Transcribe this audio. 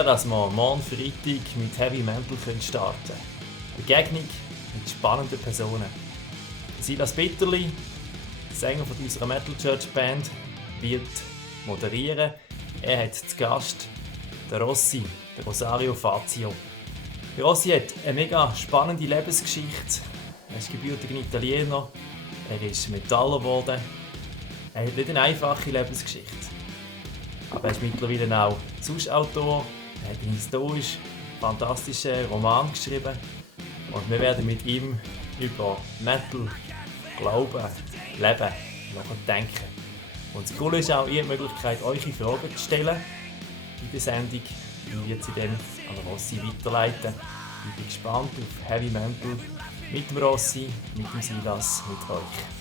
probieren, dass wir morgen Freitag mit Heavy Mental starten können. Begegnung mit spannenden Personen. Silas Bitterli, Sänger von unserer Metal Church Band, wird moderieren. Er hat zu Gast den Rossi, den Rosario Fazio. Der Rossi hat eine mega spannende Lebensgeschichte. Er ist gebürtiger Italiener, er ist Metaller geworden. Er hat nicht eine einfache Lebensgeschichte. Aber er ist mittlerweile auch Autor. Er hat einen historisch fantastischen Roman geschrieben. Und wir werden mit ihm über Metal, Glauben, Leben nachdenken. Und das Coole ist auch, ihr habt die Möglichkeit, eure Fragen zu stellen in der Sendung. Ich werde sie dann an Rossi weiterleiten. Ich bin gespannt auf Heavy Mental mit dem Rossi, mit dem Silas, mit euch.